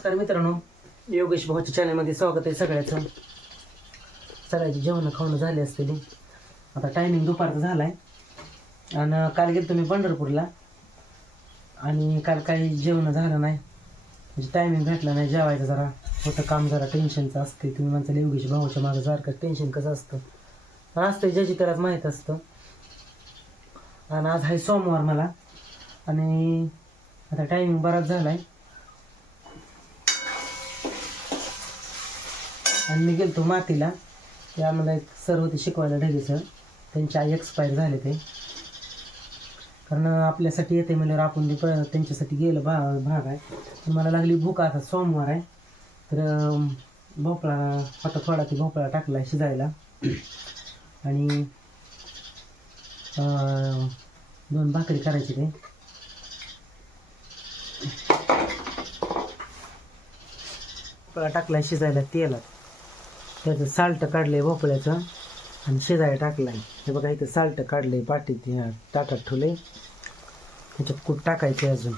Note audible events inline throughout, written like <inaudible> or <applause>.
नमस्कार मित्रांनो योगेश भाऊच्या चॅनलमध्ये स्वागत आहे सगळ्याचं. सगळ्याची जेवणं खावणं झाली असतील. आता टायमिंग दुपारचा झाला आहे आणि काल गेलो तुम्ही पंढरपूरला. आणि काल काही जेवण झालं नाही. म्हणजे टायमिंग भेटला नाही जेवायचं जरा. होतं काम जरा टेन्शनचं असते तुम्ही म्हणता योगेश भाऊच्या मागं सारखं टेन्शन कसं असतं? असतं ज्याची त्यालाच माहीत असतं. आणि आज आहे सोमवार मला. आणि आता टायमिंग बराच झाला आहे आणि मी गेलतो मातीला. ते आम्हाला एक सर होते शिकवायला ढगे सर. त्यांचे आई एक्सपायर झाले ते. कारण आपल्यासाठी येते म्हणल्यावर आपण ते त्यांच्यासाठी गेलं भा भाग आहे. पण मला लागली भूक आता सोमवार आहे. तर भोपळा आता थोडा ते भोपळा टाकला शिजायला. आणि दोन भाकरी करायची ते. भोपळा टाकला शिजायला तेलात. त्याचं साल्ट काढलंय भोपळ्याचं आणि शिजायला आहे हे बघा इथं साल्ट काढलंय पाटीत ह्या ताटात ठेवलंय. त्याच्यात कूट टाकायचे अजून.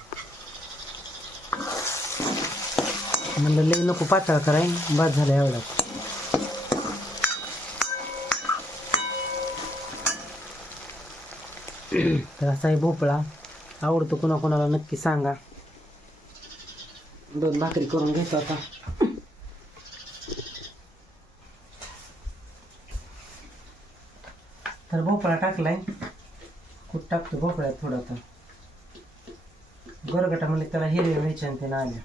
म्हणलं लई नको पातळ कराय बाद झाला एवढा. तर असा आहे भोपळा. आवडतो कुणाकुणाला नक्की सांगा. दोन भाकरी करून घेतो आता. तर भोपळा टाकलाय. कुठ टाकतो भोपळ्यात थोडा तर गोरगटा म्हणजे त्याला हिरवे मिरच्या आणि त्याला आल्या.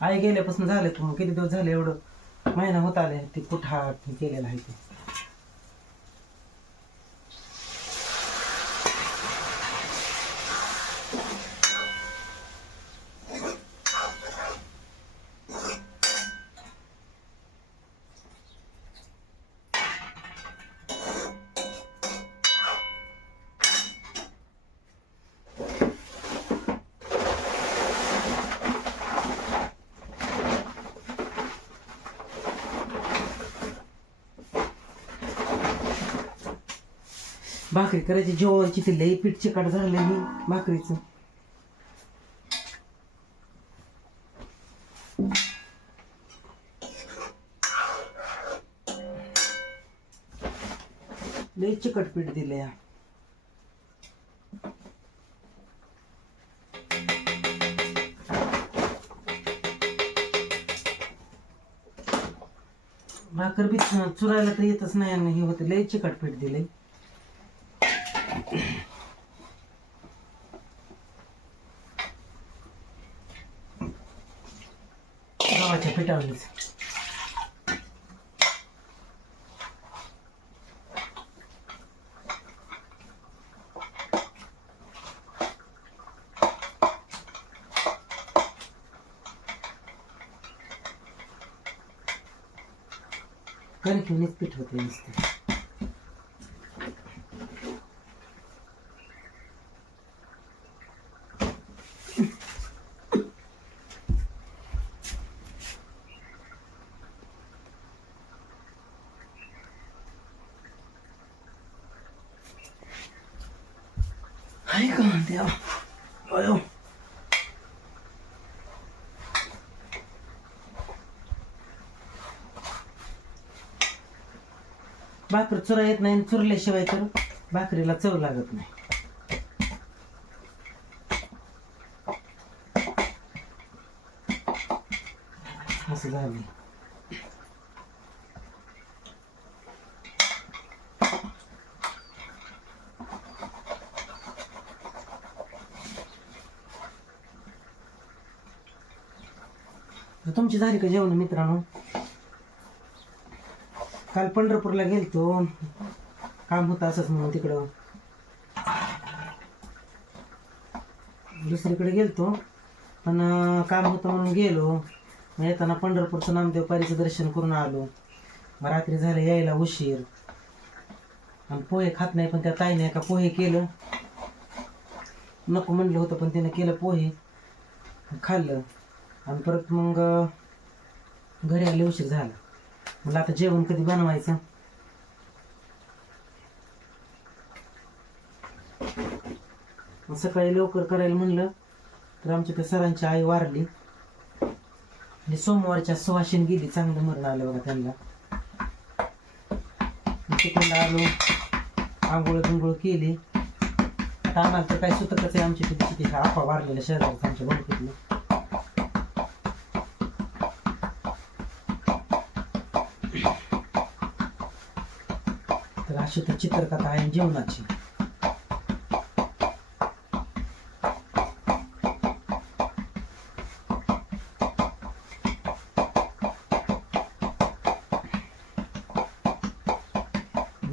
आई गेल्यापासून झाले मग किती दिवस झाले एवढं? महिना होत आले ते कुठा केलेला आहे ते. भाकरी करायची जेवायची ते लई पीठ चिकाट झालं मी भाकरीचं. लई चिकट पीठ दिले भाकर बी चुरायला तर येतच नाही आणि हे होते लई चिकट पीठ दिले गव्हाच्या पिठावरच कणकीनेच पीठ होते नुसते भाकर चुरा येत नाही आणि चुरल्याशिवाय तर भाकरीला चव लागत नाही. असं झालं. तुमची झाली का जेवण मित्रांनो? काल पंढरपूरला गेलतो. काम होतं असंच म्हणून तिकडं. दुसरीकडे गेलतो. पण काम होतं म्हणून गेलो. येताना पंढरपूरचं नामदेव पारीचं दर्शन करून आलो. मग रात्री झालं यायला उशीर. आणि पोहे खात नाही पण त्या ताईने का पोहे केलं. नको म्हणलं होतं पण तिने केलं पोहे. खाल्लं. आणि परत मग घरी आले उशीर झाला. मला आता जेवण कधी बनवायचं? मग सकाळी लवकर करायला म्हणलं तर आमच्या त्या सरांची आई वारली. आणि सोमवारच्या सुवाशीन गेली चांगलं मरण आलं बघा त्यांना. मग आलो आंघोळ बिंघोळ केली. आता आम्हाला तर काही सुतकच आहे आमच्या तिथे तिथे आफा वारलेल्या शहरात आमच्या बंकीतलं अशी ती चित्रकथा आहे जीवनाची.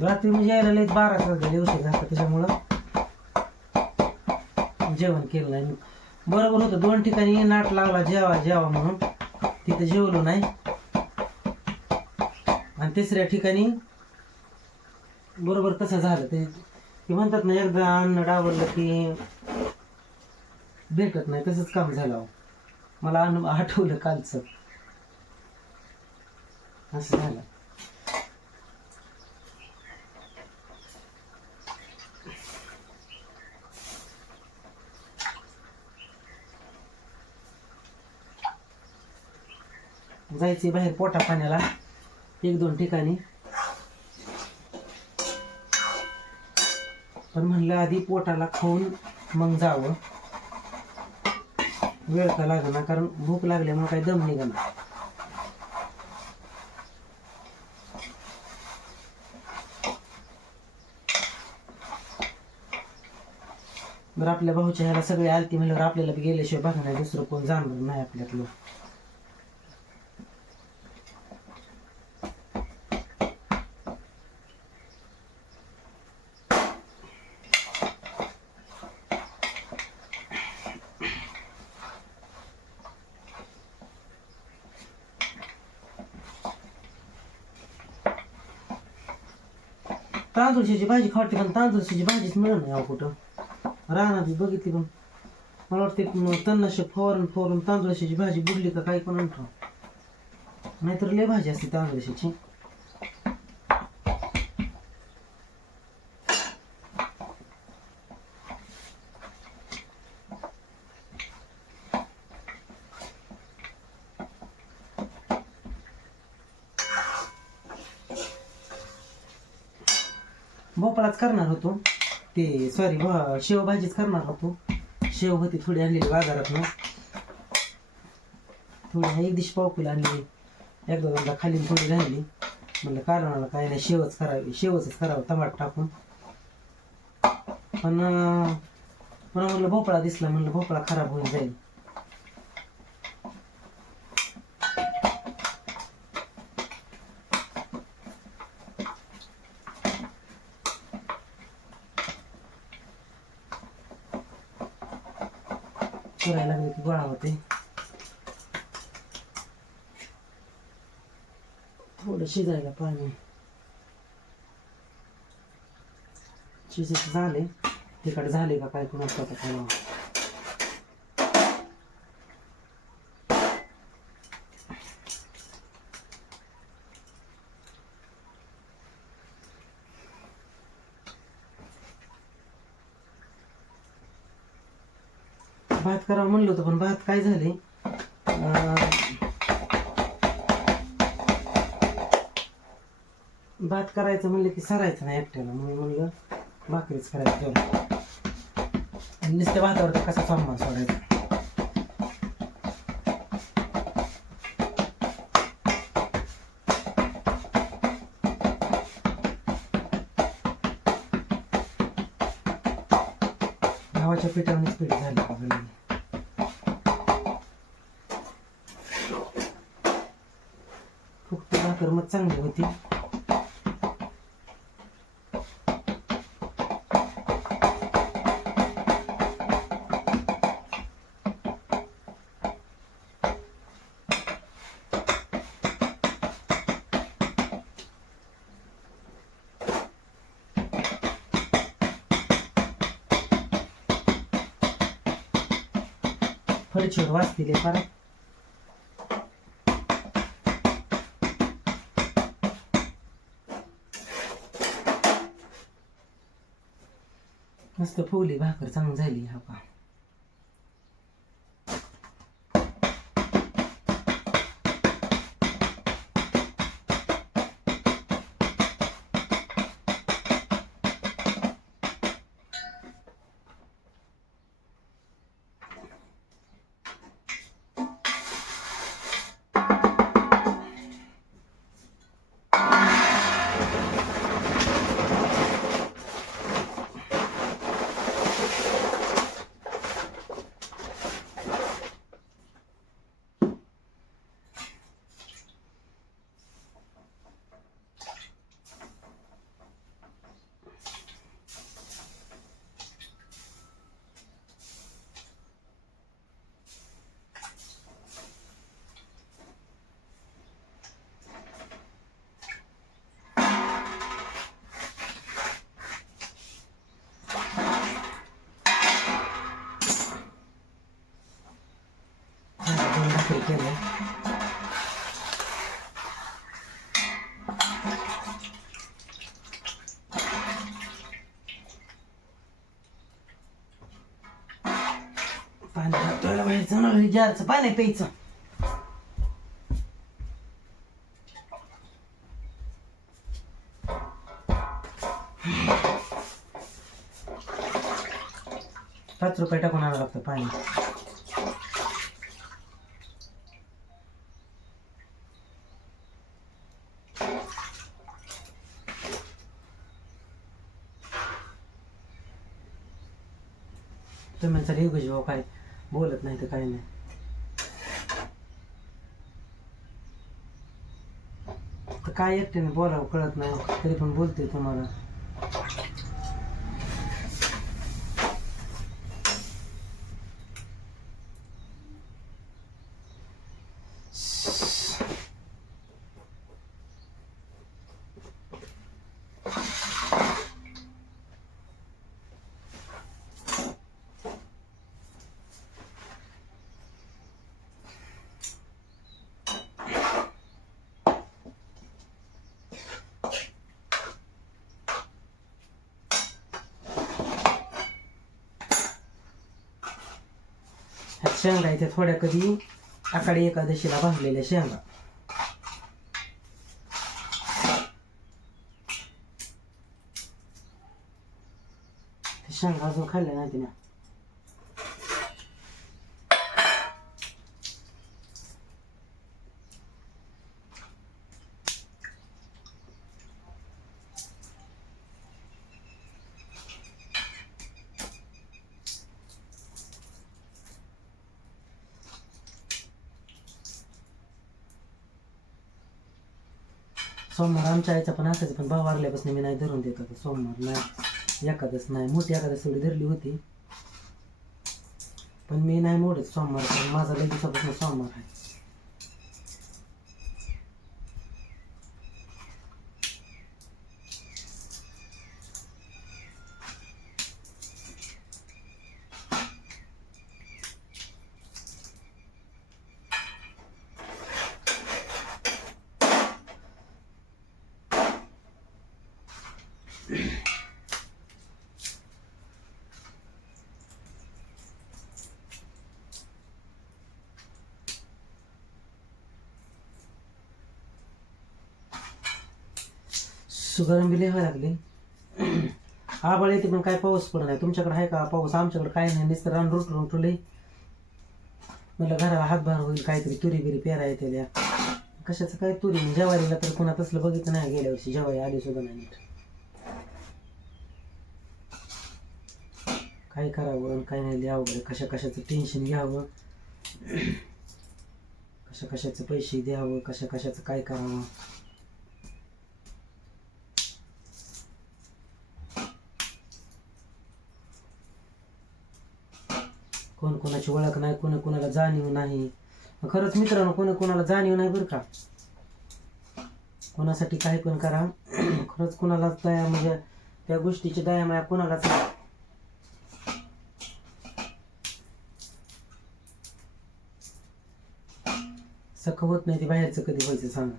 रात्री म्हणजे यायला लई बारा झाले उशीर झाला त्याच्यामुळं. जेवण केलं नाही. बरोबर होतं दोन ठिकाणी नाट लावला जेवा जेवा म्हणून. तिथं जेवलो नाही. आणि तिसऱ्या ठिकाणी बरोबर तसं झालं ते. ते म्हणतात ना एकदा अन्न डावरलं की भेटत नाही तसंच काम झालं अहो. मला अन्न आठवलं कालचं. असं झालं. जायचे बाहेर पोटा पाण्याला एक दोन ठिकाणी. पण म्हणलं आधी पोटाला खाऊन मग जावं. वेळ का लागणार कारण भूक लागल्यामुळे काही दम निघणार बरं आपल्या भाऊच्या ह्याला सगळे आलती म्हणल्यावर आपल्याला गेल्याशिवाय बघणार दुसरं कोण जाणार नाही आपल्यातलं. तांदूळशाची भाजी खावते पण तांदूळशाची भाजीच मिळत नाही अहो कुठं? राहणार बघितली पण मला वाटते तन्नाशे तणनाशक फवारून फवारून तांदूळशाची भाजी बुडली का काय पण आणतो नाहीतर लय भाजी असते तांदूळशाची भोपळाच करणार होतो ते सॉरी शेव भाजीच करणार होतो शेव होती थोडी आणलेली बाजारातनं. थोडी एक दिवशी पाव आणली. एकदा दोनदा खाली थोडी राहिली. म्हणलं कारणाला काय नाही शेवच करावी शेवच करावं टमाट टाकून. पण पण म्हणलं भोपळा दिसला म्हणलं भोपळा खराब होऊन जाईल करायला लागले की गोळा होते थोडं शिजायला पाणी शिजत झाले तिकडे झाले का काय कोणाचं आता भात करावं म्हणलं होतं पण भात काय झाले? भात करायचं म्हणलं की सरायचं नाही एकट्याला म्हणून म्हणलं भाकरीच करायचं तेवढं आणि नुसत्या भातावर तर कसा सामान सोडायचा? भावाच्या पिठावरच पीठ झालं फरचीवर वाचतील फार मस्त मस्त भाकर चांगली झाली हा का पाणी टाकतोय बाहेर जाणार जारचं पाणी प्यायचं पाच रुपये टाकून आणावं लागतं पाणी तुम्ही म्हणता योगेश भाऊ काय बोलत नाही तर काही नाही. तर काय एकट्याने बोलावं कळत नाही तरी पण बोलते तुम्हाला. शेंगा इथे थोड्या कधी आकाडी एकादशीला भाजलेल्या शेंगा. शेंगा अजून खाल्ल्या नाही तिने. सोमवार आमच्या आईचा पण असायचं पण भाव वारल्यापासून मी नाही धरून देत होता. सोमवार नाही एखादच नाही. मोठी एकादश थोडी धरली होती. पण मी नाही मोडत सोमवार माझा लगेच सोमवार आहे. सुगरण बी लिहावं लागली. आबाळ येते पण काय पाऊस पण नाही. तुमच्याकडे आहे का पाऊस? आमच्याकडे काय नाही. नुसतं रान रोट रोटले म्हटलं घराला हातभार होईल काहीतरी तुरी बिरी पेरा येते त्या कशाचं काय तुरी? जेवारीला तर कुणा तसलं बघितलं नाही गेल्या वर्षी. जेवारी आली सुद्धा नाही नीट. काय करावं काय नाही लिहावं? कशा कशाचं टेन्शन घ्यावं? कशा कशाचे पैसे द्यावं? कशा कशाचं काय करावं? कोण कोणाची ओळख नाही कोण कोणाला जाणीव नाही. खरंच मित्रांनो कोण कोणाला जाणीव नाही बरं का? कोणासाठी काही पण करा. <clears throat> खरंच कोणाला दया म्हणजे त्या गोष्टीची दया माया कोणालाच सखवत होत नाही ते बाहेरचं कधी व्हायचं सांगा.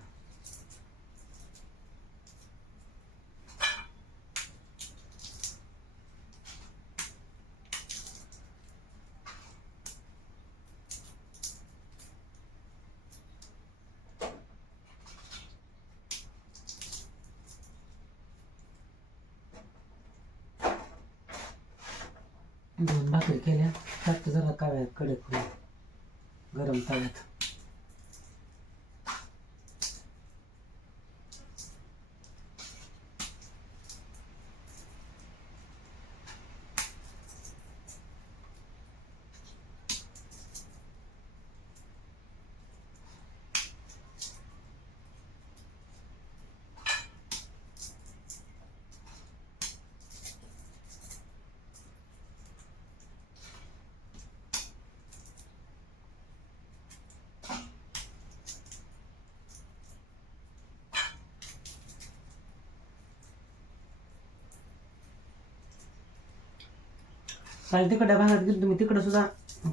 दोन भाकरी केल्या. टाकतं जरा काळ्या कडक गरम तव्यात काल तिकडल्या भागात गेलो तुम्ही तिकडं सुद्धा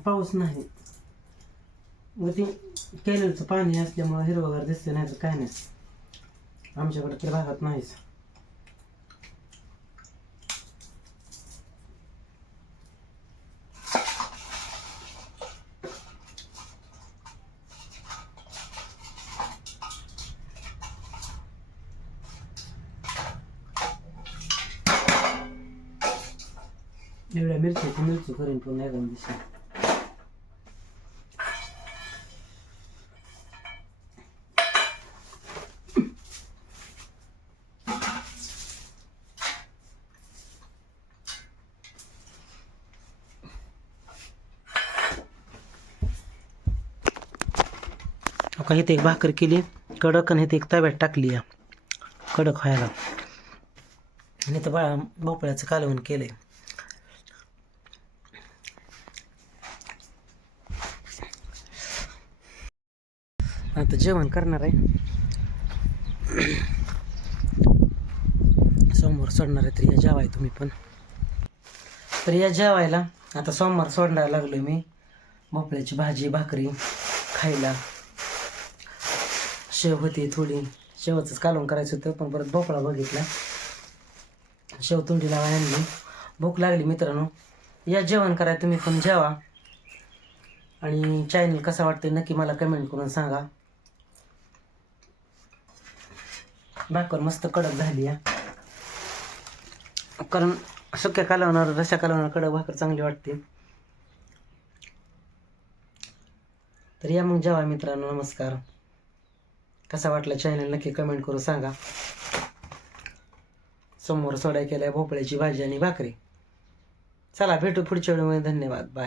पाऊस नाही. व ते केलेलं पाणी असल्यामुळं हिरवगार दिसते नाही तर काय नाही. आमच्याकडे तर भागात नाहीच. एवढ्या मिरची मिरची करीन पण एकदम दिसेल का इथे एक भाकर केली कडक आणि इथे एक तव्यात टाकली या कडक व्हायला. आणि तर बाळा भोपळ्याचं कालवण केलंय. आता जेवण करणार आहे. सोमवार सोडणार आहे तर या जेवाय तुम्ही पण. तर या जेवायला आता सोमवार सोडायला लागलो मी. भोपळ्याची भाजी भाकरी खायला. शेव होती थोडी. शेवचंच कालवण करायचं होतं पण परत भोपळा बघितला. शेव तोंडी लावा आणली. भूक लागली मित्रांनो. या जेवण करा तुम्ही पण जेवा. आणि चॅनल कसा वाटते नक्की मला कमेंट करून सांगा. भाकर मस्त कडक झाली या कारण सुक्या कालवणार रशा कालवणार कडक भाकर चांगली वाटते. तर या मग जेवा मित्रांनो नमस्कार. कसा वाटला चॅनल नक्की कमेंट करून सांगा. समोर सोडाय केल्या भोपळ्याची भाजी आणि भाकरी. चला भेटू पुढच्या वेळेमध्ये. धन्यवाद. बाय